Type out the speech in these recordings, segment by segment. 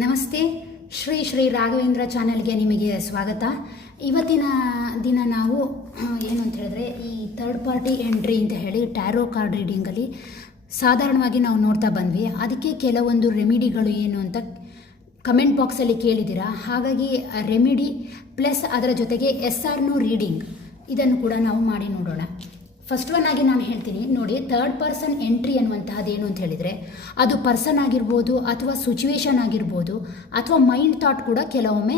ನಮಸ್ತೆ. ಶ್ರೀ ರಾಘವೇಂದ್ರ ಚಾನೆಲ್ಗೆ ನಿಮಗೆ ಸ್ವಾಗತ. ಇವತ್ತಿನ ದಿನ ನಾವು ಏನು ಅಂತ ಹೇಳಿದ್ರೆ, ಈ ಥರ್ಡ್ ಪಾರ್ಟಿ ಎಂಟ್ರಿ ಅಂತ ಹೇಳಿ ಟ್ಯಾರೋ ಕಾರ್ಡ್ ರೀಡಿಂಗಲ್ಲಿ ಸಾಧಾರಣವಾಗಿ ನಾವು ನೋಡ್ತಾ ಬಂದ್ವಿ. ಅದಕ್ಕೆ ಕೆಲವೊಂದು ರೆಮಿಡಿಗಳು ಏನು ಅಂತ ಕಮೆಂಟ್ ಬಾಕ್ಸಲ್ಲಿ ಕೇಳಿದ್ದೀರಾ. ಹಾಗಾಗಿ ರೆಮಿಡಿ ಪ್ಲಸ್ ಅದರ ಜೊತೆಗೆ SR ರೀಡಿಂಗ್ ಇದನ್ನು ಕೂಡ ನಾವು ಮಾಡಿ ನೋಡೋಣ. ಫಸ್ಟ್ ಒನ್ ಆಗಿ ನಾನು ಹೇಳ್ತೀನಿ ನೋಡಿ, ಥರ್ಡ್ ಪರ್ಸನ್ ಎಂಟ್ರಿ ಅನ್ನುವಂತಹದ್ದು ಏನು ಅಂತ ಹೇಳಿದರೆ, ಅದು ಪರ್ಸನ್ ಆಗಿರ್ಬೋದು ಅಥವಾ ಸಿಚುವೇಶನ್ ಆಗಿರ್ಬೋದು ಅಥವಾ ಮೈಂಡ್ ಥಾಟ್ ಕೂಡ ಕೆಲವೊಮ್ಮೆ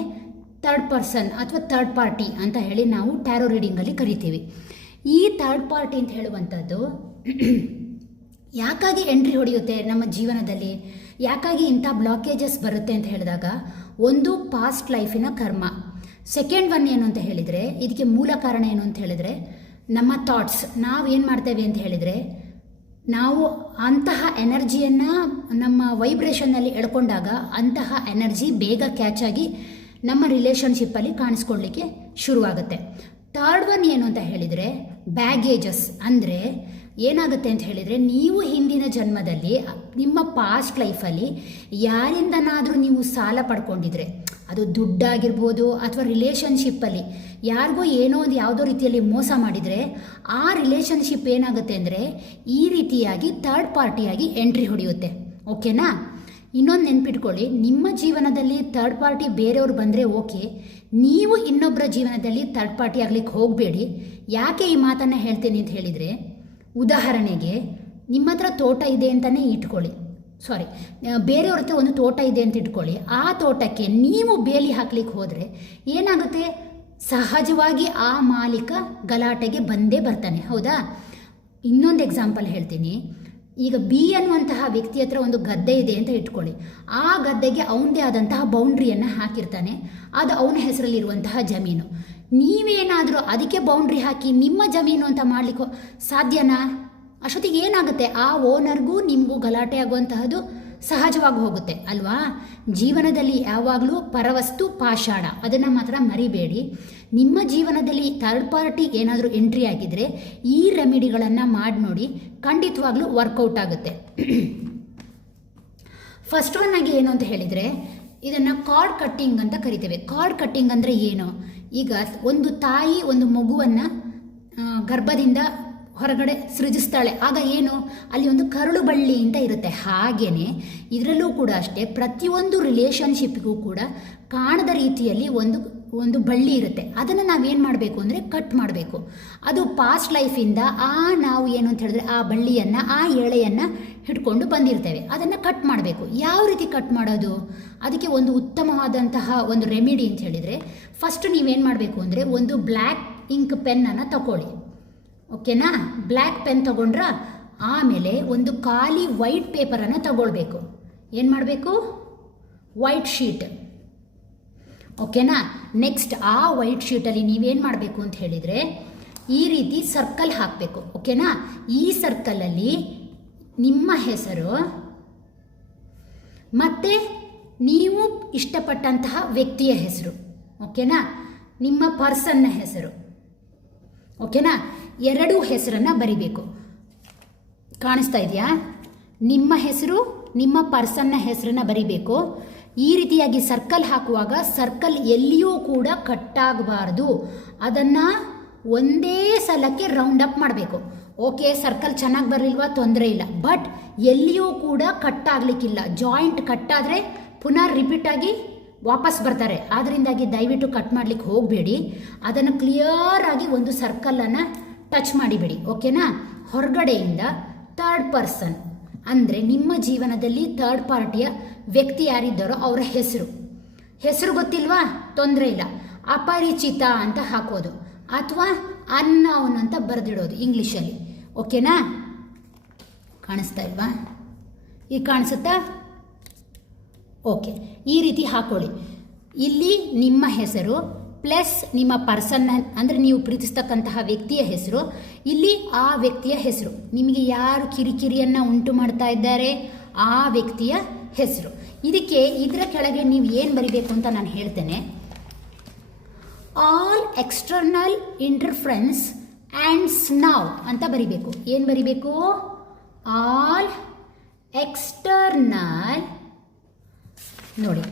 ಥರ್ಡ್ ಪರ್ಸನ್ ಅಥವಾ ಥರ್ಡ್ ಪಾರ್ಟಿ ಅಂತ ಹೇಳಿ ನಾವು ಟ್ಯಾರೋ ರೀಡಿಂಗಲ್ಲಿ ಕರಿತೀವಿ. ಈ ಥರ್ಡ್ ಪಾರ್ಟಿ ಅಂತ ಹೇಳುವಂಥದ್ದು ಯಾಕಾಗಿ ಎಂಟ್ರಿ ಹೊಡೆಯುತ್ತೆ ನಮ್ಮ ಜೀವನದಲ್ಲಿ, ಯಾಕಾಗಿ ಇಂಥ ಬ್ಲಾಕೇಜಸ್ ಬರುತ್ತೆ ಅಂತ ಹೇಳಿದಾಗ, ಒಂದು ಪಾಸ್ಟ್ ಲೈಫಿನ ಕರ್ಮ. ಸೆಕೆಂಡ್ ಒನ್ ಏನು ಅಂತ ಹೇಳಿದರೆ, ಇದಕ್ಕೆ ಮೂಲ ಕಾರಣ ಏನು ಅಂತ ಹೇಳಿದರೆ ನಮ್ಮ ಥಾಟ್ಸ್. ನಾವೇನು ಮಾಡ್ತೇವೆ ಅಂತ ಹೇಳಿದರೆ, ನಾವು ಅಂತಹ ಎನರ್ಜಿಯನ್ನು ನಮ್ಮ ವೈಬ್ರೇಷನ್ನಲ್ಲಿ ಎಳ್ಕೊಂಡಾಗ ಅಂತಹ ಎನರ್ಜಿ ಬೇಗ ಕ್ಯಾಚ್ ಆಗಿ ನಮ್ಮ ರಿಲೇಷನ್ಶಿಪ್ಪಲ್ಲಿ ಕಾಣಿಸ್ಕೊಳ್ಳಿಕ್ಕೆ ಶುರುವಾಗುತ್ತೆ. ಥರ್ಡ್ ಒನ್ ಏನು ಅಂತ ಹೇಳಿದರೆ ಬ್ಯಾಗೇಜಸ್. ಅಂದರೆ ಏನಾಗುತ್ತೆ ಅಂತ ಹೇಳಿದರೆ, ನೀವು ಹಿಂದಿನ ಜನ್ಮದಲ್ಲಿ ನಿಮ್ಮ ಪಾಸ್ಟ್ ಲೈಫಲ್ಲಿ ಯಾರಿಂದನಾದರೂ ನೀವು ಸಾಲ ಪಡ್ಕೊಂಡಿದ್ರೆ, ಅದು ದುಡ್ಡಾಗಿರ್ಬೋದು ಅಥವಾ ರಿಲೇಷನ್ಶಿಪ್ಪಲ್ಲಿ ಯಾರಿಗೂ ಏನೋ ಒಂದು ಯಾವುದೋ ರೀತಿಯಲ್ಲಿ ಮೋಸ ಮಾಡಿದರೆ, ಆ ರಿಲೇಷನ್ಶಿಪ್ ಏನಾಗುತ್ತೆ ಅಂದರೆ ಈ ರೀತಿಯಾಗಿ ಥರ್ಡ್ ಪಾರ್ಟಿಯಾಗಿ ಎಂಟ್ರಿ ಹೊಡೆಯುತ್ತೆ. ಓಕೆನಾ? ಇನ್ನೊಂದು ನೆನ್ಪಿಟ್ಕೊಳ್ಳಿ, ನಿಮ್ಮ ಜೀವನದಲ್ಲಿ ಥರ್ಡ್ ಪಾರ್ಟಿ ಬೇರೆಯವರು ಬಂದರೆ ಓಕೆ, ನೀವು ಇನ್ನೊಬ್ಬರ ಜೀವನದಲ್ಲಿ ಥರ್ಡ್ ಪಾರ್ಟಿ ಆಗ್ಲಿಕ್ಕೆ ಹೋಗಬೇಡಿ. ಯಾಕೆ ಈ ಮಾತನ್ನು ಹೇಳ್ತೀನಿ ಅಂತ ಹೇಳಿದರೆ, ಉದಾಹರಣೆಗೆ ನಿಮ್ಮ ಹತ್ರ ತೋಟ ಇದೆ ಅಂತಲೇ ಇಟ್ಕೊಳ್ಳಿ, ಬೇರೆಯವ್ರ ಹತ್ರ ಒಂದು ತೋಟ ಇದೆ ಅಂತ ಇಟ್ಕೊಳ್ಳಿ. ಆ ತೋಟಕ್ಕೆ ನೀವು ಬೇಲಿ ಹಾಕ್ಲಿಕ್ಕೆ ಹೋದರೆ ಏನಾಗುತ್ತೆ? ಸಹಜವಾಗಿ ಆ ಮಾಲೀಕ ಗಲಾಟೆಗೆ ಬಂದೇ ಬರ್ತಾನೆ, ಹೌದಾ? ಇನ್ನೊಂದು ಎಕ್ಸಾಂಪಲ್ ಹೇಳ್ತೀನಿ. ಈಗ ಬಿ ಅನ್ನುವಂತಹ ವ್ಯಕ್ತಿ ಹತ್ರ ಒಂದು ಗದ್ದೆ ಇದೆ ಅಂತ ಇಟ್ಕೊಳ್ಳಿ. ಆ ಗದ್ದೆಗೆ ಅವನದೇ ಆದಂತಹ ಬೌಂಡ್ರಿಯನ್ನು ಹಾಕಿರ್ತಾನೆ, ಅದು ಅವನ ಹೆಸರಲ್ಲಿರುವಂತಹ ಜಮೀನು. ನೀವೇನಾದರೂ ಅದಕ್ಕೆ ಬೌಂಡ್ರಿ ಹಾಕಿ ನಿಮ್ಮ ಜಮೀನು ಅಂತ ಮಾಡಲಿಕ್ಕೆ ಸಾಧ್ಯನಾ? ಅಷ್ಟೊತ್ತಿಗೆ ಏನಾಗುತ್ತೆ? ಆ ಓನರ್ಗೂ ನಿಮಗೂ ಗಲಾಟೆ ಆಗುವಂತಹದ್ದು ಸಹಜವಾಗಿ ಹೋಗುತ್ತೆ ಅಲ್ವಾ? ಜೀವನದಲ್ಲಿ ಯಾವಾಗಲೂ ಪರವಸ್ತು ಪಾಷಾಣ, ಅದನ್ನು ಮಾತ್ರ ಮರಿಬೇಡಿ. ನಿಮ್ಮ ಜೀವನದಲ್ಲಿ ಥರ್ಡ್ ಪಾರ್ಟಿ ಏನಾದರೂ ಎಂಟ್ರಿ ಆಗಿದ್ದರೆ ಈ ರೆಮಿಡಿಗಳನ್ನು ಮಾಡಿ ನೋಡಿ, ಖಂಡಿತವಾಗ್ಲೂ ವರ್ಕೌಟ್ ಆಗುತ್ತೆ. ಫಸ್ಟ್ ಒನ್ ಆಗಿ ಏನು ಅಂತ ಹೇಳಿದರೆ, ಇದನ್ನು ಕಾರ್ಡ್ ಕಟ್ಟಿಂಗ್ ಅಂತ ಕರಿತೇವೆ. ಕಾರ್ಡ್ ಕಟ್ಟಿಂಗ್ ಅಂದರೆ ಏನು? ಈಗ ಒಂದು ತಾಯಿ ಒಂದು ಮಗುವನ್ನು ಗರ್ಭದಿಂದ ಹೊರಗಡೆ ಸೃಜಿಸ್ತಾಳೆ, ಆಗ ಏನು ಅಲ್ಲಿ ಒಂದು ಕರುಳು ಬಳ್ಳಿ ಅಂತ ಇರುತ್ತೆ. ಹಾಗೇನೆ ಇದರಲ್ಲೂ ಕೂಡ ಅಷ್ಟೇ, ಪ್ರತಿಯೊಂದು ರಿಲೇಷನ್ಶಿಪ್ಗೂ ಕೂಡ ಕಾಣದ ರೀತಿಯಲ್ಲಿ ಒಂದು ಬಳ್ಳಿ ಇರುತ್ತೆ. ಅದನ್ನು ನಾವೇನು ಮಾಡಬೇಕು ಅಂದರೆ ಕಟ್ ಮಾಡಬೇಕು. ಅದು ಪಾಸ್ಟ್ ಲೈಫಿಂದ ನಾವು ಏನು ಅಂತ ಹೇಳಿದ್ರೆ ಆ ಬಳ್ಳಿಯನ್ನು, ಆ ಎಳೆಯನ್ನು ಹಿಡ್ಕೊಂಡು ಬಂದಿರ್ತೇವೆ. ಅದನ್ನು ಕಟ್ ಮಾಡಬೇಕು. ಯಾವ ರೀತಿ ಕಟ್ ಮಾಡೋದು? ಅದಕ್ಕೆ ಒಂದು ಉತ್ತಮವಾದಂತಹ ಒಂದು ರೆಮಿಡಿ ಅಂತ ಹೇಳಿದರೆ, ಫಸ್ಟ್ ನೀವೇನು ಮಾಡಬೇಕು ಅಂದರೆ ಒಂದು ಬ್ಲ್ಯಾಕ್ ಇಂಕ್ ಪೆನ್ನನ್ನು ತಗೊಳ್ಳಿ. ಓಕೆನಾ? ಬ್ಲ್ಯಾಕ್ ಪೆನ್ ತಗೊಂಡ್ರ ಆಮೇಲೆ ಒಂದು ಖಾಲಿ ವೈಟ್ ಪೇಪರನ್ನು ತಗೊಳ್ಬೇಕು. ಏನು ಮಾಡಬೇಕು? White sheet. ಓಕೆನಾ? ನೆಕ್ಸ್ಟ್ ಆ ವೈಟ್ ಶೀಟಲ್ಲಿ ನೀವೇನು ಮಾಡಬೇಕು ಅಂತ ಹೇಳಿದರೆ, ಈ ರೀತಿ ಸರ್ಕಲ್ ಹಾಕಬೇಕು. ಓಕೆನಾ? ಈ ಸರ್ಕಲಲ್ಲಿ ನಿಮ್ಮ ಹೆಸರು ಮತ್ತು ನೀವು ಇಷ್ಟಪಟ್ಟಂತಹ ವ್ಯಕ್ತಿಯ ಹೆಸರು, ಓಕೆನಾ, ನಿಮ್ಮ ಪರ್ಸನ್ನ ಹೆಸರು, ಓಕೆನಾ, ಎರಡೂ ಹೆಸರನ್ನು ಬರಿಬೇಕು. ಕಾಣಿಸ್ತಾ ಇದೆಯಾ? ನಿಮ್ಮ ಹೆಸರು, ನಿಮ್ಮ ಪರ್ಸನ್ನ ಹೆಸರನ್ನು ಬರಿಬೇಕು. ಈ ರೀತಿಯಾಗಿ ಸರ್ಕಲ್ ಹಾಕುವಾಗ ಸರ್ಕಲ್ ಎಲ್ಲಿಯೂ ಕೂಡ ಕಟ್ಟಾಗಬಾರ್ದು. ಅದನ್ನು ಒಂದೇ ಸಲಕ್ಕೆ ರೌಂಡ್ ಅಪ್ ಮಾಡಬೇಕು. ಓಕೆ, ಸರ್ಕಲ್ ಚೆನ್ನಾಗಿ ಬರಲಿಲ್ವಾ? ತೊಂದರೆ ಇಲ್ಲ, ಬಟ್ ಎಲ್ಲಿಯೂ ಕೂಡ ಕಟ್ಟಾಗಲಿಕ್ಕಿಲ್ಲ. ಜಾಯಿಂಟ್ ಕಟ್ಟಾದರೆ ಪುನಃ ರಿಪೀಟ್ ಆಗಿ ವಾಪಸ್ ಬರ್ತಾರೆ. ಆದ್ದರಿಂದಾಗಿ ದಯವಿಟ್ಟು ಕಟ್ ಮಾಡಲಿಕ್ಕೆ ಹೋಗಬೇಡಿ. ಅದನ್ನು ಕ್ಲಿಯರ್ ಆಗಿ ಒಂದು ಸರ್ಕಲನ್ನು ಟಚ್ ಮಾಡಿಬಿಡಿ. ಓಕೆನಾ? ಹೊರಗಡೆಯಿಂದ ಥರ್ಡ್ ಪರ್ಸನ್ ಅಂದರೆ ನಿಮ್ಮ ಜೀವನದಲ್ಲಿ ಥರ್ಡ್ ಪಾರ್ಟಿಯ ವ್ಯಕ್ತಿ ಯಾರಿದ್ದಾರೋ ಅವರ ಹೆಸರು ಗೊತ್ತಿಲ್ವಾ? ತೊಂದರೆ ಇಲ್ಲ, ಅಪರಿಚಿತ ಅಂತ ಹಾಕೋದು ಅಥವಾ ಅನ್ನೌನ್ ಅಂತ ಬರೆದಿಡೋದು ಇಂಗ್ಲೀಷಲ್ಲಿ. ಓಕೆನಾ? ಕಾಣಿಸ್ತಾ ಇಲ್ವಾ? ಈಗ ಕಾಣಿಸುತ್ತಾ? ಓಕೆ, ಈ ರೀತಿ ಹಾಕೊಳ್ಳಿ. ಇಲ್ಲಿ ನಿಮ್ಮ ಹೆಸರು ಪ್ಲಸ್ ನಿಮ್ಮ ಪರ್ಸನ್ನ ಅಂದರೆ ನೀವು ಪ್ರೀತಿಸ್ತಕ್ಕಂತಹ ವ್ಯಕ್ತಿಯ ಹೆಸರು, ಇಲ್ಲಿ ಆ ವ್ಯಕ್ತಿಯ ಹೆಸರು, ನಿಮಗೆ ಯಾರು ಕಿರಿಕಿರಿಯನ್ನು ಉಂಟು ಮಾಡ್ತಾ ಇದ್ದಾರೆ ಆ ವ್ಯಕ್ತಿಯ ಹೆಸರು. ಇದರ ಕೆಳಗೆ ನೀವು ಏನು ಬರಿಬೇಕು ಅಂತ ನಾನು ಹೇಳ್ತೇನೆ. All external interference and now ಅಂತ ಬರಿಬೇಕು. ಏನು ಬರಿಬೇಕು? ಆಲ್ ಎಕ್ಸ್ಟರ್ನಲ್ ನೋಡಿ,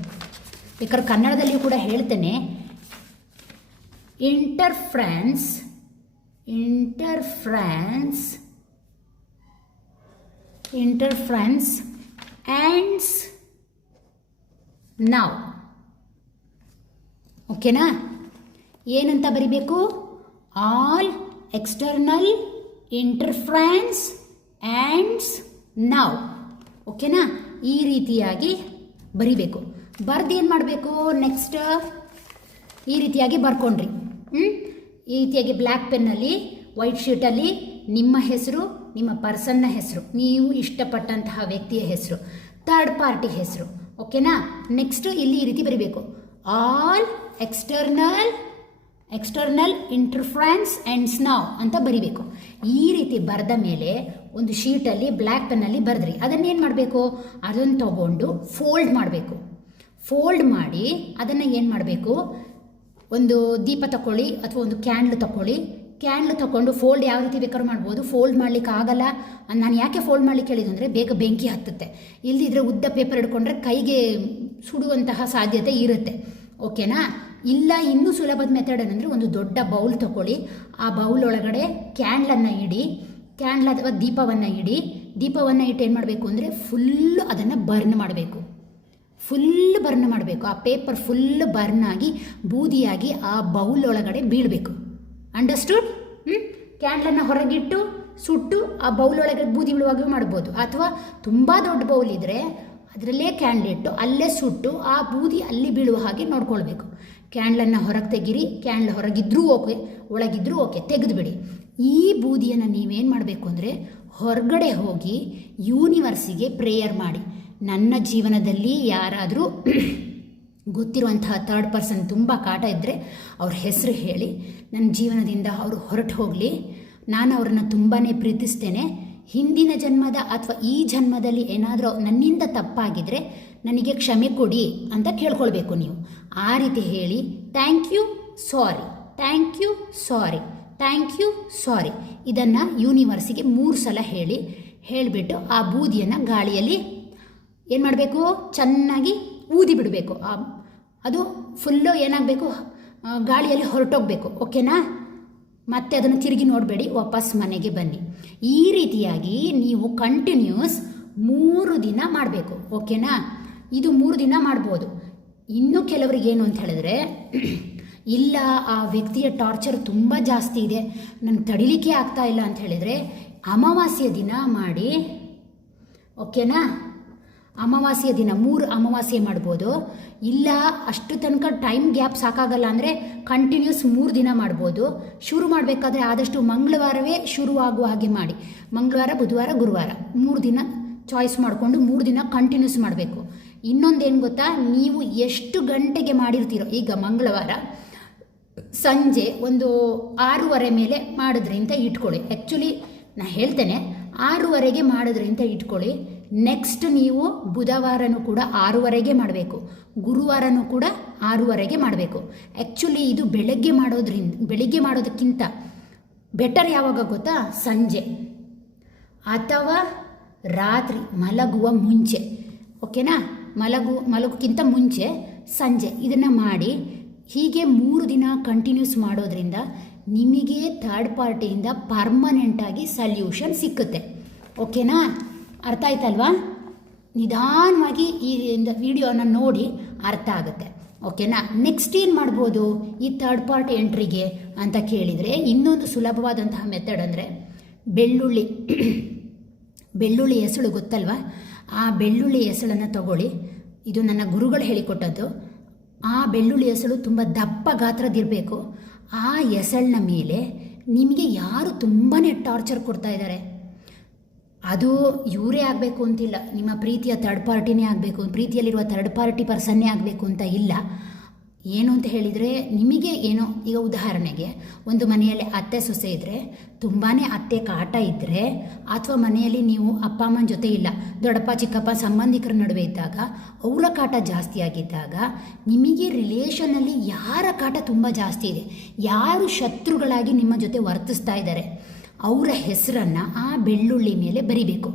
ಬೇಕಾದ್ರೆ ಕನ್ನಡದಲ್ಲಿಯೂ ಕೂಡ ಹೇಳ್ತೇನೆ. Interference ends now. ಓಕೆನಾ? ಏನಂತ ಬರಿಬೇಕು? All external interference ends now. ಓಕೆನಾ? ಈ ರೀತಿಯಾಗಿ ಬರಿಬೇಕು. ಬರ್ದು ಏನು ಮಾಡಬೇಕು? ನೆಕ್ಸ್ಟ್ ಈ ರೀತಿಯಾಗಿ ಬರ್ಕೊಂಡ್ರಿ. ಈ ರೀತಿಯಾಗಿ ಬ್ಲ್ಯಾಕ್ ಪೆನ್ನಲ್ಲಿ, ವೈಟ್ ಶೀಟಲ್ಲಿ ನಿಮ್ಮ ಹೆಸರು, ನಿಮ್ಮ ಪರ್ಸನ್ನ ಹೆಸರು, ನೀವು ಇಷ್ಟಪಟ್ಟಂತಹ ವ್ಯಕ್ತಿಯ ಹೆಸರು, ಥರ್ಡ್ ಪಾರ್ಟಿ ಹೆಸರು. ಓಕೆನಾ? ನೆಕ್ಸ್ಟ್ ಇಲ್ಲಿ ಈ ರೀತಿ ಬರೀಬೇಕು. All external interference ends now ಅಂತ ಬರಿಬೇಕು. ಈ ರೀತಿ ಬರೆದ ಮೇಲೆ ಒಂದು ಶೀಟಲ್ಲಿ ಬ್ಲ್ಯಾಕ್ ಪೆನ್ನಲ್ಲಿ ಬರೆದ್ರಿ. ಅದನ್ನೇನು ಮಾಡಬೇಕು? ಅದನ್ನು ತಗೊಂಡು ಫೋಲ್ಡ್ ಮಾಡಬೇಕು. ಫೋಲ್ಡ್ ಮಾಡಿ ಅದನ್ನು ಏನು ಮಾಡಬೇಕು? ಒಂದು ದೀಪ ತಗೊಳ್ಳಿ ಅಥವಾ ಒಂದು ಕ್ಯಾಂಡ್ಲ್ ತಗೊಳ್ಳಿ. ಕ್ಯಾಂಡ್ಲ್ ತಗೊಂಡು ಫೋಲ್ಡ್ ಯಾವ ರೀತಿ ಬೇಕಾದ್ರೂ ಮಾಡ್ಬೋದು. ಫೋಲ್ಡ್ ಮಾಡ್ಲಿಕ್ಕೆ ಆಗಲ್ಲ. ನಾನು ಯಾಕೆ ಫೋಲ್ಡ್ ಮಾಡ್ಲಿಕ್ಕೆ ಹೇಳಿದ್ದು ಅಂದರೆ ಬೇಗ ಬೆಂಕಿ ಹತ್ತುತ್ತೆ. ಇಲ್ಲದಿದ್ದರೆ ಉದ್ದ ಪೇಪರ್ ಹಿಡ್ಕೊಂಡ್ರೆ ಕೈಗೆ ಸುಡುವಂತಹ ಸಾಧ್ಯತೆ ಇರುತ್ತೆ. ಓಕೆನಾ? ಇಲ್ಲ, ಇನ್ನೂ ಸುಲಭದ ಮೆಥಡ್ ಏನಂದರೆ ಒಂದು ದೊಡ್ಡ ಬೌಲ್ ತಗೊಳ್ಳಿ. ಆ ಬೌಲ್ ಒಳಗಡೆ ಕ್ಯಾಂಡ್ಲನ್ನು ಇಡಿ, ಕ್ಯಾಂಡ್ಲ್ ಅಥವಾ ದೀಪವನ್ನು ಇಡಿ. ದೀಪವನ್ನು ಇಟ್ಟು ಏನು ಮಾಡಬೇಕು ಅಂದರೆ ಫುಲ್ಲು ಅದನ್ನು ಬರ್ನ್ ಮಾಡಬೇಕು. ಆ ಪೇಪರ್ ಫುಲ್ ಬರ್ನ್ ಆಗಿ ಬೂದಿಯಾಗಿ ಆ ಬೌಲ್ ಒಳಗಡೆ ಬೀಳಬೇಕು. ಅಂಡರ್ಸ್ಟುಡ್? ಕ್ಯಾಂಡ್ಲನ್ನು ಹೊರಗಿಟ್ಟು ಸುಟ್ಟು ಆ ಬೌಲ್ ಒಳಗಡೆ ಬೂದಿ ಬೀಳುವಾಗ ಮಾಡ್ಬೋದು. ಅಥವಾ ತುಂಬ ದೊಡ್ಡ ಬೌಲ್ ಇದ್ದರೆ ಅದರಲ್ಲೇ ಕ್ಯಾಂಡ್ಲ್ ಇಟ್ಟು ಅಲ್ಲೇ ಸುಟ್ಟು ಆ ಬೂದಿ ಅಲ್ಲಿ ಬೀಳುವ ಹಾಗೆ ನೋಡ್ಕೊಳ್ಬೇಕು. ಕ್ಯಾಂಡ್ಲನ್ನು ಹೊರಗೆ ತೆಗೀರಿ. ಕ್ಯಾಂಡ್ಲ್ ಹೊರಗಿದ್ರೂ ಓಕೆ, ಒಳಗಿದ್ರೂ ಓಕೆ, ತೆಗೆದುಬಿಡಿ. ಈ ಬೂದಿಯನ್ನು ನೀವೇನು ಮಾಡಬೇಕು ಅಂದರೆ ಹೊರಗಡೆ ಹೋಗಿ ಯೂನಿವರ್ಸಿಗೆ ಪ್ರೇಯರ್ ಮಾಡಿ. ನನ್ನ ಜೀವನದಲ್ಲಿ ಯಾರಾದರೂ ಗೊತ್ತಿರುವಂತಹ ಥರ್ಡ್ ಪರ್ಸನ್ ತುಂಬ ಕಾಟ ಇದ್ದರೆ ಅವ್ರ ಹೆಸರು ಹೇಳಿ, ನನ್ನ ಜೀವನದಿಂದ ಅವರು ಹೊರಟು ಹೋಗಲಿ. ನಾನು ಅವ್ರನ್ನ ತುಂಬಾ ಪ್ರೀತಿಸ್ತೇನೆ. ಹಿಂದಿನ ಜನ್ಮದ ಅಥವಾ ಈ ಜನ್ಮದಲ್ಲಿ ಏನಾದರೂ ನನ್ನಿಂದ ತಪ್ಪಾಗಿದ್ದರೆ ನನಗೆ ಕ್ಷಮೆ ಕೊಡಿ ಅಂತ ಕೇಳ್ಕೊಳ್ಬೇಕು ನೀವು. ಆ ರೀತಿ ಹೇಳಿ ಥ್ಯಾಂಕ್ ಯು ಸಾರಿ ಇದನ್ನು ಯೂನಿವರ್ಸಿಗೆ 3 ಸಲ ಹೇಳಿಬಿಟ್ಟು ಆ ಬೂದಿಯನ್ನು ಗಾಳಿಯಲ್ಲಿ ಏನು ಮಾಡಬೇಕು? ಚೆನ್ನಾಗಿ ಊದಿ ಬಿಡಬೇಕು. ಅದು ಫುಲ್ಲು ಏನಾಗಬೇಕು? ಗಾಳಿಯಲ್ಲಿ ಹೊರಟೋಗಬೇಕು. ಓಕೆನಾ? ಮತ್ತೆ ಅದನ್ನು ತಿರುಗಿ ನೋಡಬೇಡಿ, ವಾಪಸ್ ಮನೆಗೆ ಬನ್ನಿ. ಈ ರೀತಿಯಾಗಿ ನೀವು ಕಂಟಿನ್ಯೂಸ್ 3 ದಿನ ಮಾಡಬೇಕು. ಓಕೆನಾ? ಇದು 3 ದಿನ ಮಾಡ್ಬೋದು. ಇನ್ನೂ ಕೆಲವರಿಗೆ ಏನು ಅಂತ ಹೇಳಿದ್ರೆ, ಇಲ್ಲ ಆ ವ್ಯಕ್ತಿಯ ಟಾರ್ಚರ್ ತುಂಬ ಜಾಸ್ತಿ ಇದೆ, ನನಗೆ ತಡಿಲಿಕ್ಕೆ ಆಗ್ತಾ ಇಲ್ಲ ಅಂತ ಹೇಳಿದರೆ ಅಮಾವಾಸ್ಯೆ ದಿನ ಮಾಡಿ. ಓಕೆನಾ? ಅಮಾವಾಸ್ಯೆ ದಿನ 3 ಅಮಾವಾಸ್ಯೆ ಮಾಡ್ಬೋದು. ಇಲ್ಲ ಅಷ್ಟು ತನಕ ಟೈಮ್ ಗ್ಯಾಪ್ ಸಾಕಾಗಲ್ಲ ಅಂದರೆ ಕಂಟಿನ್ಯೂಸ್ 3 ದಿನ ಮಾಡ್ಬೋದು. ಶುರು ಮಾಡಬೇಕಾದ್ರೆ ಆದಷ್ಟು ಮಂಗಳವಾರವೇ ಶುರುವಾಗುವ ಹಾಗೆ ಮಾಡಿ. ಮಂಗಳವಾರ, ಬುಧವಾರ, ಗುರುವಾರ 3 ದಿನ ಚಾಯ್ಸ್ ಮಾಡಿಕೊಂಡು 3 ದಿನ ಕಂಟಿನ್ಯೂಸ್ ಮಾಡಬೇಕು. ಇನ್ನೊಂದೇನು ಗೊತ್ತಾ? ನೀವು ಎಷ್ಟು ಗಂಟೆಗೆ ಮಾಡಿರ್ತೀರೋ, ಈಗ ಮಂಗಳವಾರ ಸಂಜೆ ಒಂದು 6:30 ಮೇಲೆ ಮಾಡಿದ್ರಿ ಅಂತ ಇಟ್ಕೊಳ್ಳಿ. ಆ್ಯಕ್ಚುಲಿ ನಾನು ಹೇಳ್ತೇನೆ 6:30ಗೆ ಮಾಡಿದ್ರಿ ಅಂತ ಇಟ್ಕೊಳ್ಳಿ. ನೆಕ್ಸ್ಟ್ ನೀವು ಬುಧವಾರನೂ ಕೂಡ 6:30ಗೆ ಮಾಡಬೇಕು, ಗುರುವಾರನೂ ಕೂಡ 6:30ಗೆ ಮಾಡಬೇಕು. ಆ್ಯಕ್ಚುಲಿ ಇದು ಬೆಳಗ್ಗೆ ಮಾಡೋದಕ್ಕಿಂತ ಬೆಟರ್ ಯಾವಾಗ ಗೊತ್ತಾ? ಸಂಜೆ ಅಥವಾ ರಾತ್ರಿ ಮಲಗುವ ಮುಂಚೆ. ಓಕೆನಾ? ಮಲಗೋಕ್ಕಿಂತ ಮುಂಚೆ ಸಂಜೆ ಇದನ್ನು ಮಾಡಿ. ಹೀಗೆ 3 ದಿನ ಕಂಟಿನ್ಯೂಸ್ ಮಾಡೋದ್ರಿಂದ ನಿಮಗೆ ಥರ್ಡ್ ಪಾರ್ಟಿಯಿಂದ ಪರ್ಮನೆಂಟಾಗಿ ಸಲ್ಯೂಷನ್ ಸಿಕ್ಕುತ್ತೆ. ಓಕೆನಾ? ಅರ್ಥ ಆಯ್ತಲ್ವಾ? ನಿಧಾನವಾಗಿ ಈ ವಿಡಿಯೋನ ನೋಡಿ ಅರ್ಥ ಆಗುತ್ತೆ. ಓಕೆನಾ? ನೆಕ್ಸ್ಟ್ ಏನು ಮಾಡ್ಬೋದು ಈ ಥರ್ಡ್ ಪಾರ್ಟಿ ಎಂಟ್ರಿಗೆ ಅಂತ ಕೇಳಿದರೆ, ಇನ್ನೊಂದು ಸುಲಭವಾದಂತಹ ಮೆಥಡ್ ಅಂದರೆ ಬೆಳ್ಳುಳ್ಳಿ ಎಸಳು ಗೊತ್ತಲ್ವಾ? ಆ ಬೆಳ್ಳುಳ್ಳಿ ಎಸಳನ್ನು ತಗೊಳ್ಳಿ. ಇದು ನನ್ನ ಗುರುಗಳು ಹೇಳಿಕೊಟ್ಟದ್ದು. ಆ ಬೆಳ್ಳುಳ್ಳಿ ಎಸಳು ತುಂಬ ದಪ್ಪ ಗಾತ್ರದಿರಬೇಕು. ಆ ಎಸಳಿನ ಮೇಲೆ ನಿಮಗೆ ಯಾರು ತುಂಬಾ ಟಾರ್ಚರ್ ಕೊಡ್ತಾ ಇದ್ದಾರೆ, ಅದು ಇವರೇ ಆಗಬೇಕು ಅಂತಿಲ್ಲ, ನಿಮ್ಮ ಪ್ರೀತಿಯ ಥರ್ಡ್ ಪಾರ್ಟಿನೇ ಆಗಬೇಕು, ಪ್ರೀತಿಯಲ್ಲಿರುವ ಥರ್ಡ್ ಪಾರ್ಟಿ ಪರ್ಸನ್ನೇ ಆಗಬೇಕು ಅಂತ ಇಲ್ಲ. ಏನು ಅಂತ ಹೇಳಿದರೆ, ನಿಮಗೆ ಏನೋ ಈಗ ಉದಾಹರಣೆಗೆ ಒಂದು ಮನೆಯಲ್ಲಿ ಅತ್ತೆ ಸೊಸೆ ಇದ್ದರೆ, ತುಂಬಾ ಅತ್ತೆ ಕಾಟ ಇದ್ದರೆ, ಅಥವಾ ಮನೆಯಲ್ಲಿ ನೀವು ಅಪ್ಪ ಅಮ್ಮನ ಜೊತೆ ಇಲ್ಲ, ದೊಡ್ಡಪ್ಪ ಚಿಕ್ಕಪ್ಪ ಸಂಬಂಧಿಕರ ನಡುವೆ ಇದ್ದಾಗ ಅವರ ಕಾಟ ಜಾಸ್ತಿ ಆಗಿದ್ದಾಗ, ನಿಮಗೆ ರಿಲೇಷನಲ್ಲಿ ಯಾರ ಕಾಟ ತುಂಬ ಜಾಸ್ತಿ ಇದೆ, ಯಾರು ಶತ್ರುಗಳಾಗಿ ನಿಮ್ಮ ಜೊತೆ ವರ್ತಿಸ್ತಾ ಇದ್ದಾರೆ, ಅವರ ಹೆಸರನ್ನು ಆ ಬೆಳ್ಳುಳ್ಳಿ ಮೇಲೆ ಬರಿಬೇಕು.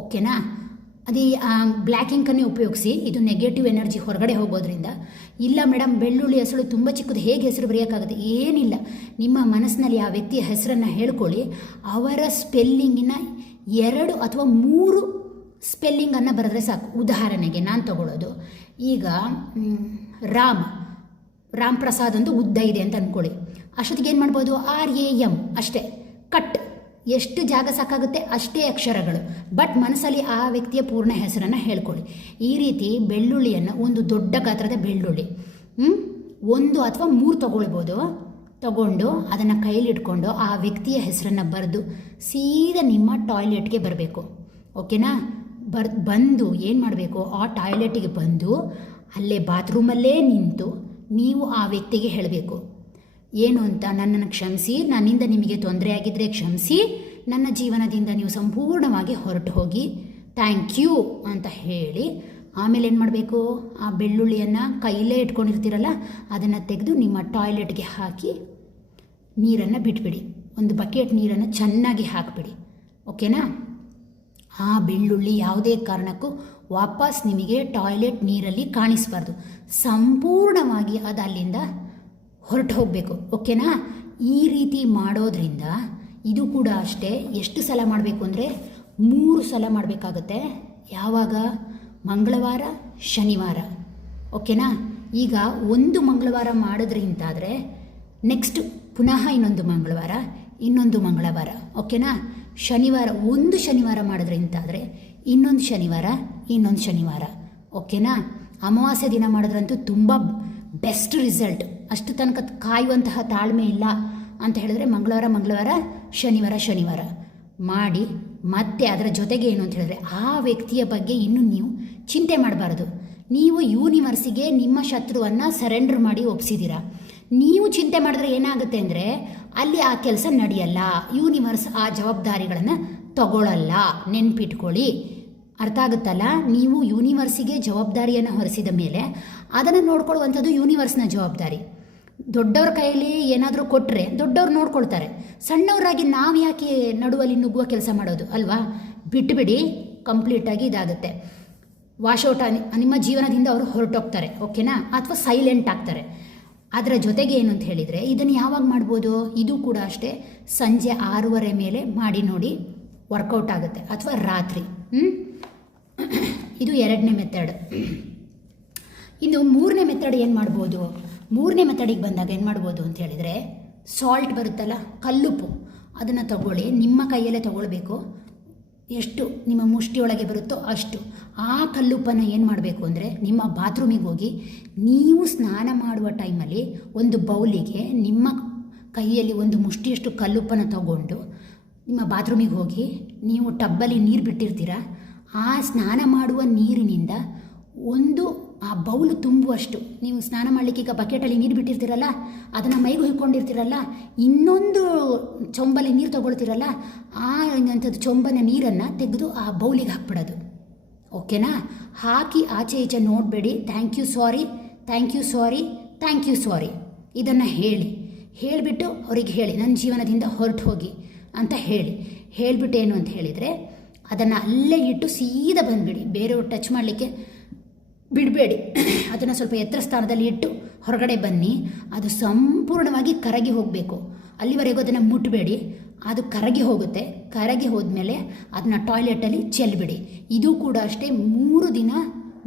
ಓಕೆನಾ? ಅದೇ ಬ್ಲ್ಯಾಕ್ ಇಂಕನ್ನೇ ಉಪಯೋಗಿಸಿ, ಇದು ನೆಗೆಟಿವ್ ಎನರ್ಜಿ ಹೊರಗಡೆ ಹೋಗೋದ್ರಿಂದ. ಇಲ್ಲ ಮೇಡಮ್ ಬೆಳ್ಳುಳ್ಳಿ ಹೆಸರು ತುಂಬ ಚಿಕ್ಕದು, ಹೇಗೆ ಹೆಸರು ಬರೆಯೋಕ್ಕಾಗುತ್ತೆ? ಏನಿಲ್ಲ, ನಿಮ್ಮ ಮನಸ್ಸಿನಲ್ಲಿ ಆ ವ್ಯಕ್ತಿಯ ಹೆಸರನ್ನು ಹೇಳ್ಕೊಳ್ಳಿ. ಅವರ ಸ್ಪೆಲ್ಲಿಂಗಿನ 2 ಅಥವಾ 3 ಸ್ಪೆಲ್ಲಿಂಗನ್ನು ಬರೆದ್ರೆ ಸಾಕು. ಉದಾಹರಣೆಗೆ ನಾನು ತಗೊಳ್ಳೋದು ಈಗ ರಾಮ್ ಪ್ರಸಾದ್ ಅಂತ ಉದ್ದ ಇದೆ ಅಂತ ಅಂದ್ಕೊಳ್ಳಿ. ಅಷ್ಟೊತ್ತಿಗೆ ಏನು ಮಾಡ್ಬೋದು? RAM ಅಷ್ಟೇ, ಕಟ್. ಎಷ್ಟು ಜಾಗ ಸಾಕಾಗುತ್ತೆ ಅಷ್ಟೇ ಅಕ್ಷರಗಳು, ಬಟ್ ಮನಸ್ಸಲ್ಲಿ ಆ ವ್ಯಕ್ತಿಯ ಪೂರ್ಣ ಹೆಸರನ್ನು ಹೇಳ್ಕೊಳ್ಳಿ. ಈ ರೀತಿ ಬೆಳ್ಳುಳ್ಳಿಯನ್ನು, ಒಂದು ದೊಡ್ಡ ಗಾತ್ರದ ಬೆಳ್ಳುಳ್ಳಿ 1 ಅಥವಾ 3 ತಗೊಂಡು ಅದನ್ನು ಕೈಲಿಟ್ಕೊಂಡು ಆ ವ್ಯಕ್ತಿಯ ಹೆಸರನ್ನು ಬರೆದು ಸೀದಾ ನಿಮ್ಮ ಟಾಯ್ಲೆಟ್ಗೆ ಬರಬೇಕು. ಓಕೆನಾ? ಬಂದು ಏನು ಮಾಡಬೇಕು? ಆ ಟಾಯ್ಲೆಟಿಗೆ ಬಂದು ಅಲ್ಲೇ ಬಾತ್ರೂಮಲ್ಲೇ ನಿಂತು ನೀವು ಆ ವ್ಯಕ್ತಿಗೆ ಹೇಳಬೇಕು ಏನು ಅಂತ, ನನ್ನನ್ನು ಕ್ಷಮಿಸಿ, ನನ್ನಿಂದ ನಿಮಗೆ ತೊಂದರೆ ಆಗಿದ್ದರೆ ಕ್ಷಮಿಸಿ, ನನ್ನ ಜೀವನದಿಂದ ನೀವು ಸಂಪೂರ್ಣವಾಗಿ ಹೊರಟು ಹೋಗಿ, ಥ್ಯಾಂಕ್ ಯು ಅಂತ ಹೇಳಿ. ಆಮೇಲೆ ಏನು ಮಾಡಬೇಕು? ಆ ಬೆಳ್ಳುಳ್ಳಿಯನ್ನು ಕೈಲೇ ಇಟ್ಕೊಂಡಿರ್ತೀರಲ್ಲ, ಅದನ್ನು ತೆಗೆದು ನಿಮ್ಮ ಟಾಯ್ಲೆಟ್ಗೆ ಹಾಕಿ ನೀರನ್ನು ಬಿಟ್ಬಿಡಿ. ಒಂದು ಬಕೆಟ್ ನೀರನ್ನು ಚೆನ್ನಾಗಿ ಹಾಕಿಬಿಡಿ. ಓಕೆನಾ? ಆ ಬೆಳ್ಳುಳ್ಳಿ ಯಾವುದೇ ಕಾರಣಕ್ಕೂ ವಾಪಸ್ ನಿಮಗೆ ಟಾಯ್ಲೆಟ್ ನೀರಲ್ಲಿ ಕಾಣಿಸಬಾರ್ದು. ಸಂಪೂರ್ಣವಾಗಿ ಅದು ಅಲ್ಲಿಂದ ಹೊರಟು ಹೋಗಬೇಕು. ಓಕೆನಾ? ಈ ರೀತಿ ಮಾಡೋದ್ರಿಂದ ಇದು ಕೂಡ ಅಷ್ಟೇ. ಎಷ್ಟು ಸಲ ಮಾಡಬೇಕು ಅಂದರೆ 3 ಸಲ ಮಾಡಬೇಕಾಗುತ್ತೆ. ಯಾವಾಗ? ಮಂಗಳವಾರ, ಶನಿವಾರ. ಓಕೆನಾ? ಈಗ ಒಂದು ಮಂಗಳವಾರ ಮಾಡಿದ್ರಿಂತಾದರೆ ನೆಕ್ಸ್ಟ್ ಪುನಃ ಇನ್ನೊಂದು ಮಂಗಳವಾರ. ಓಕೆನಾ? ಶನಿವಾರ, ಒಂದು ಶನಿವಾರ ಮಾಡಿದ್ರಿಂತಾದರೆ ಇನ್ನೊಂದು ಶನಿವಾರ. ಓಕೆನಾ? ಅಮಾವಾಸ್ಯೆ ದಿನ ಮಾಡಿದ್ರಂತೂ ತುಂಬ ಬೆಸ್ಟ್ ರಿಸಲ್ಟ್. ಅಷ್ಟು ತನಕ ಕಾಯುವಂತಹ ತಾಳ್ಮೆ ಇಲ್ಲ ಅಂತ ಹೇಳಿದ್ರೆ ಮಂಗಳವಾರ, ಶನಿವಾರ ಮಾಡಿ. ಮತ್ತೆ ಅದರ ಜೊತೆಗೆ ಏನು ಅಂತ ಹೇಳಿದ್ರೆ, ಆ ವ್ಯಕ್ತಿಯ ಬಗ್ಗೆ ಇನ್ನೂ ನೀವು ಚಿಂತೆ ಮಾಡಬಾರ್ದು. ನೀವು ಯೂನಿವರ್ಸಿಗೆ ನಿಮ್ಮ ಶತ್ರುವನ್ನು ಸರೆಂಡರ್ ಮಾಡಿ ಒಪ್ಪಿಸಿದ್ದೀರಾ. ನೀವು ಚಿಂತೆ ಮಾಡಿದ್ರೆ ಏನಾಗುತ್ತೆ ಅಂದರೆ ಅಲ್ಲಿ ಆ ಕೆಲಸ ನಡೆಯಲ್ಲ. ಯೂನಿವರ್ಸ್ ಆ ಜವಾಬ್ದಾರಿಗಳನ್ನು ತಗೊಳ್ಳಲ್ಲ. ನೆನ್ಪಿಟ್ಕೊಳ್ಳಿ. ಅರ್ಥ ಆಗುತ್ತಲ್ಲ? ನೀವು ಯೂನಿವರ್ಸಿಗೆ ಜವಾಬ್ದಾರಿಯನ್ನು ಹೊರಿಸಿದ ಮೇಲೆ ಅದನ್ನು ನೋಡ್ಕೊಳ್ಳುವಂಥದ್ದು ಯೂನಿವರ್ಸ್ನ ಜವಾಬ್ದಾರಿ. ದೊಡ್ಡವ್ರ ಕೈಯಲ್ಲಿ ಏನಾದರೂ ಕೊಟ್ಟರೆ ದೊಡ್ಡವ್ರು ನೋಡ್ಕೊಳ್ತಾರೆ. ಸಣ್ಣವರಾಗಿ ನಾವು ಯಾಕೆ ನಡುವಲ್ಲಿ ನುಗ್ಗುವ ಕೆಲಸ ಮಾಡೋದು ಅಲ್ವಾ? ಬಿಟ್ಟುಬಿಡಿ. ಕಂಪ್ಲೀಟಾಗಿ ಇದಾಗುತ್ತೆ. ವಾಶೌಟ್ ನಿಮ್ಮ ಜೀವನದಿಂದ ಅವರು ಹೊರಟೋಗ್ತಾರೆ. ಓಕೆನಾ? ಅಥವಾ ಸೈಲೆಂಟ್ ಆಗ್ತಾರೆ. ಅದರ ಜೊತೆಗೆ ಏನು ಅಂತ ಹೇಳಿದರೆ, ಇದನ್ನು ಯಾವಾಗ ಮಾಡ್ಬೋದು? ಇದು ಕೂಡ ಅಷ್ಟೇ, ಸಂಜೆ 6:30 ಮೇಲೆ ಮಾಡಿ ನೋಡಿ, ವರ್ಕೌಟ್ ಆಗುತ್ತೆ. ಅಥವಾ ರಾತ್ರಿ. ಇದು 2ನೇ ಮೆಥಡ್. ಇನ್ನು 3ನೇ ಮೆಥಡ್ ಏನು ಮಾಡ್ಬೋದು? 3ನೇ ಮೆಥಡಿಗೆ ಬಂದಾಗ ಏನು ಮಾಡ್ಬೋದು ಅಂತ ಹೇಳಿದರೆ, ಸಾಲ್ಟ್ ಬರುತ್ತಲ್ಲ, ಕಲ್ಲುಪ್ಪು, ಅದನ್ನು ತಗೊಳ್ಳಿ. ನಿಮ್ಮ ಕೈಯಲ್ಲೇ ತಗೊಳ್ಬೇಕು. ಎಷ್ಟು ನಿಮ್ಮ ಮುಷ್ಟಿಯೊಳಗೆ ಬರುತ್ತೋ ಅಷ್ಟು. ಆ ಕಲ್ಲುಪ್ಪನ್ನು ಏನು ಮಾಡಬೇಕು ಅಂದರೆ, ನಿಮ್ಮ ಬಾತ್ರೂಮಿಗೆ ಹೋಗಿ ನೀವು ಸ್ನಾನ ಮಾಡುವ ಟೈಮಲ್ಲಿ ಒಂದು ಬೌಲಿಗೆ ನಿಮ್ಮ ಕೈಯಲ್ಲಿ ಒಂದು ಮುಷ್ಟಿಯಷ್ಟು ಕಲ್ಲುಪ್ಪನ್ನು ತಗೊಂಡು ನಿಮ್ಮ ಬಾತ್ರೂಮಿಗೆ ಹೋಗಿ, ನೀವು ಟಬ್ಬಲ್ಲಿ ನೀರು ಬಿಟ್ಟಿರ್ತೀರ, ಆ ಸ್ನಾನ ಮಾಡುವ ನೀರಿನಿಂದ ಆ ಬೌಲು ತುಂಬುವಷ್ಟು, ನೀವು ಸ್ನಾನ ಮಾಡಲಿಕ್ಕೆ ಈಗ ಬಕೆಟಲ್ಲಿ ನೀರು ಬಿಟ್ಟಿರ್ತೀರಲ್ಲ, ಅದನ್ನು ಮೈಗೆ ಹುಯ್ಕೊಂಡಿರ್ತೀರಲ್ಲ, ಇನ್ನೊಂದು ಚೊಂಬಲ್ಲಿ ನೀರು ತೊಗೊಳ್ತೀರಲ್ಲ, ಆ ಅಂಥದ್ದು ಚೊಂಬನ ನೀರನ್ನು ತೆಗೆದು ಆ ಬೌಲಿಗೆ ಹಾಕ್ಬಿಡೋದು. ಓಕೆನಾ? ಹಾಕಿ ಆಚೆ ಈಚೆ ನೋಡಬೇಡಿ. ಥ್ಯಾಂಕ್ ಯು ಸಾರಿ ಇದನ್ನು ಹೇಳಿಬಿಟ್ಟು ಅವ್ರಿಗೆ ಹೇಳಿ, ನನ್ನ ಜೀವನದಿಂದ ಹೊರಟು ಹೋಗಿ ಅಂತ ಹೇಳಿಬಿಟ್ಟು ಏನು ಅಂತ ಹೇಳಿದರೆ, ಅದನ್ನು ಅಲ್ಲೇ ಇಟ್ಟು ಸೀದಾ ಬಂದುಬಿಡಿ. ಬೇರೆಯವ್ರು ಟಚ್ ಮಾಡಲಿಕ್ಕೆ ಬಿಡಬೇಡಿ. ಅದನ್ನು ಸ್ವಲ್ಪ ಎತ್ತರ ಸ್ಥಾನದಲ್ಲಿ ಇಟ್ಟು ಹೊರಗಡೆ ಬನ್ನಿ. ಅದು ಸಂಪೂರ್ಣವಾಗಿ ಕರಗಿ ಹೋಗಬೇಕು. ಅಲ್ಲಿವರೆಗೂ ಅದನ್ನು ಮುಟ್ಟಬೇಡಿ. ಅದು ಕರಗಿ ಹೋಗುತ್ತೆ. ಕರಗಿ ಹೋದ್ಮೇಲೆ ಅದನ್ನ ಟಾಯ್ಲೆಟಲ್ಲಿ ಚೆಲ್ಲಿಬಿಡಿ. ಇದು ಕೂಡ ಅಷ್ಟೇ 3 ದಿನ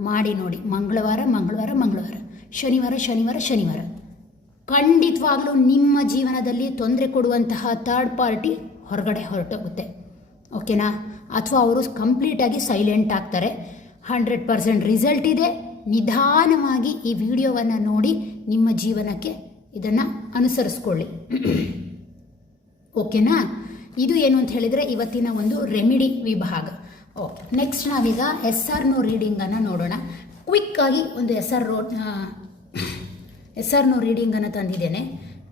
ಮಾಡಿ ನೋಡಿ. ಮಂಗಳವಾರ, ಶನಿವಾರ. ಖಂಡಿತವಾಗ್ಲೂ ನಿಮ್ಮ ಜೀವನದಲ್ಲಿ ತೊಂದರೆ ಕೊಡುವಂತಹ ಥರ್ಡ್ ಪಾರ್ಟಿ ಹೊರಗಡೆ ಹೊರಟೋಗುತ್ತೆ. ಓಕೆನಾ? ಅಥವಾ ಅವರು ಕಂಪ್ಲೀಟಾಗಿ ಸೈಲೆಂಟ್ ಆಗ್ತಾರೆ. 100% ರಿಸಲ್ಟ್ ಇದೆ. ನಿಧಾನವಾಗಿ ಈ ವಿಡಿಯೋವನ್ನು ನೋಡಿ ನಿಮ್ಮ ಜೀವನಕ್ಕೆ ಇದನ್ನು ಅನುಸರಿಸ್ಕೊಳ್ಳಿ. ಓಕೆನಾ? ಇದು ಏನು ಅಂತ ಹೇಳಿದರೆ ಇವತ್ತಿನ ಒಂದು ರೆಮಿಡಿ ವಿಭಾಗ. ನೆಕ್ಸ್ಟ್ ನಾವೀಗ SR ನೋ ರೀಡಿಂಗನ್ನು ನೋಡೋಣ. ಕ್ವಿಕ್ಕಾಗಿ ಒಂದು SR ನೋ ರೀಡಿಂಗನ್ನು ತಂದಿದ್ದೇನೆ.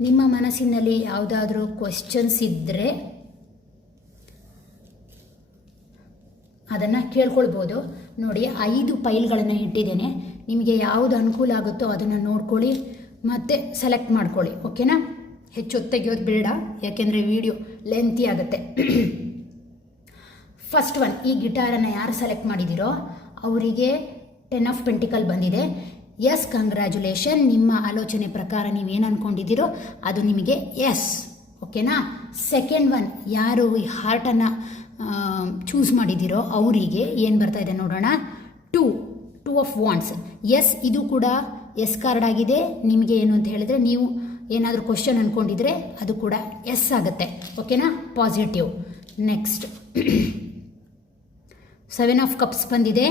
ನಿಮ್ಮ ಮನಸ್ಸಿನಲ್ಲಿ ಯಾವುದಾದ್ರೂ ಕ್ವೆಶ್ಚನ್ಸ್ ಇದ್ದರೆ ಅದನ್ನು ಕೇಳ್ಕೊಳ್ಬೋದು. ನೋಡಿ, 5 ಫೈಲ್ಗಳನ್ನು ಇಟ್ಟಿದ್ದೇನೆ. ನಿಮಗೆ ಯಾವುದು ಅನುಕೂಲ ಆಗುತ್ತೋ ಅದನ್ನು ನೋಡ್ಕೊಳ್ಳಿ ಮತ್ತು ಸೆಲೆಕ್ಟ್ ಮಾಡ್ಕೊಳ್ಳಿ. ಓಕೆನಾ? ಹೆಚ್ಚು ತೆಗೆಯೋದು ಬೇಡ, ಯಾಕೆಂದರೆ ವಿಡಿಯೋ ಲೆಂತಿ ಆಗುತ್ತೆ. ಫಸ್ಟ್ ಒನ್, ಈ ಗಿಟಾರನ್ನು ಯಾರು ಸೆಲೆಕ್ಟ್ ಮಾಡಿದ್ದೀರೋ ಅವರಿಗೆ 10 ಆಫ್ ಪೆಂಟಿಕಲ್ ಬಂದಿದೆ. Yes, congratulation. ನಿಮ್ಮ ಆಲೋಚನೆ ಪ್ರಕಾರ ನೀವೇನು ಅಂದ್ಕೊಂಡಿದ್ದೀರೋ ಅದು ನಿಮಗೆ ಎಸ್. ಓಕೆನಾ? ಸೆಕೆಂಡ್ ಒನ್, ಯಾರು ಈ ಹಾರ್ಟನ್ನು ಚೂಸ್ ಮಾಡಿದ್ದೀರೋ ಅವರಿಗೆ ಏನು ಬರ್ತಾ ಇದೆ ನೋಡೋಣ. 2 ಆಫ್ ವಾಂಡ್ಸ್. ಎಸ್, ಇದು ಕೂಡ ಎಸ್ ಕಾರ್ಡ್ ಆಗಿದೆ. ನಿಮಗೆ ಏನು ಅಂತ ಹೇಳಿದರೆ, ನೀವು ಏನಾದರೂ ಕ್ವಶನ್ ಅಂದ್ಕೊಂಡಿದ್ರೆ ಅದು ಕೂಡ ಎಸ್ ಆಗುತ್ತೆ. ಓಕೆನಾ? ಪಾಸಿಟಿವ್. ನೆಕ್ಸ್ಟ್ 7 ಆಫ್ ಕಪ್ಸ್ ಬಂದಿದೆ.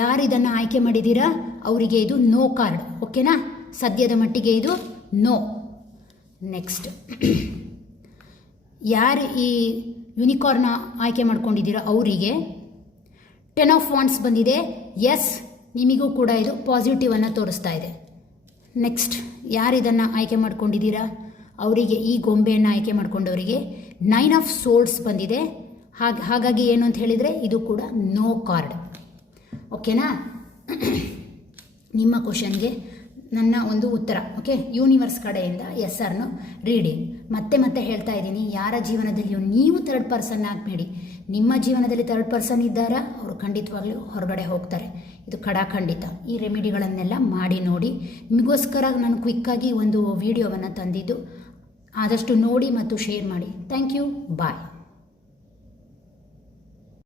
ಯಾರು ಇದನ್ನು ಆಯ್ಕೆ ಮಾಡಿದ್ದೀರಾ ಅವರಿಗೆ ಇದು ನೋ ಕಾರ್ಡ್. ಓಕೆನಾ? ಸದ್ಯದ ಮಟ್ಟಿಗೆ ಇದು ನೋ. ನೆಕ್ಸ್ಟ್ ಯಾರು ಈ ಯೂನಿಕಾರ್ನ ಆಯ್ಕೆ ಮಾಡ್ಕೊಂಡಿದ್ದೀರಾ ಅವರಿಗೆ 10 ಆಫ್ ವಾಂಡ್ಸ್ ಬಂದಿದೆ. ಎಸ್, ನಿಮಗೂ ಕೂಡ ಇದು ಪಾಸಿಟಿವನ್ನು ತೋರಿಸ್ತಾ ಇದೆ. ನೆಕ್ಸ್ಟ್ ಯಾರು ಇದನ್ನು ಆಯ್ಕೆ ಮಾಡ್ಕೊಂಡಿದ್ದೀರಾ ಅವರಿಗೆ, ಈ ಗೊಂಬೆಯನ್ನು ಆಯ್ಕೆ ಮಾಡ್ಕೊಂಡವರಿಗೆ 9 ಆಫ್ ಸೋರ್ಡ್ಸ್ ಬಂದಿದೆ. ಹಾಗಾಗಿ ಏನು ಅಂತ ಹೇಳಿದರೆ ಇದು ಕೂಡ ನೋ ಕಾರ್ಡ್. ಓಕೆನಾ? ನಿಮ್ಮ ಕ್ವಶನ್ಗೆ ನನ್ನ ಒಂದು ಉತ್ತರ. ಓಕೆ, ಯೂನಿವರ್ಸ್ ಕಡೆಯಿಂದ ಎಸ್ ಆರ್ನು ರೀಡಿಂಗ್. ಮತ್ತೆ ಹೇಳ್ತಾ ಇದ್ದೀನಿ, ಯಾರ ಜೀವನದಲ್ಲಿಯೂ ನೀವು 3rd ಪರ್ಸನ್ ಆಗಬೇಡಿ. ನಿಮ್ಮ ಜೀವನದಲ್ಲಿ 3rd ಪರ್ಸನ್ ಇದ್ದಾರಾ ಅವರು ಖಂಡಿತವಾಗ್ಲೂ ಹೊರಗಡೆ ಹೋಗ್ತಾರೆ. ಇದು ಖಂಡಿತ. ಈ ರೆಮಿಡಿಗಳನ್ನೆಲ್ಲ ಮಾಡಿ ನೋಡಿ. ನಿಮಗೋಸ್ಕರ ನಾನು ಕ್ವಿಕ್ಕಾಗಿ ಒಂದು ವಿಡಿಯೋವನ್ನು ತಂದಿದ್ದು. ಆದಷ್ಟು ನೋಡಿ ಮತ್ತು ಶೇರ್ ಮಾಡಿ. Thank you. ಬಾಯ್.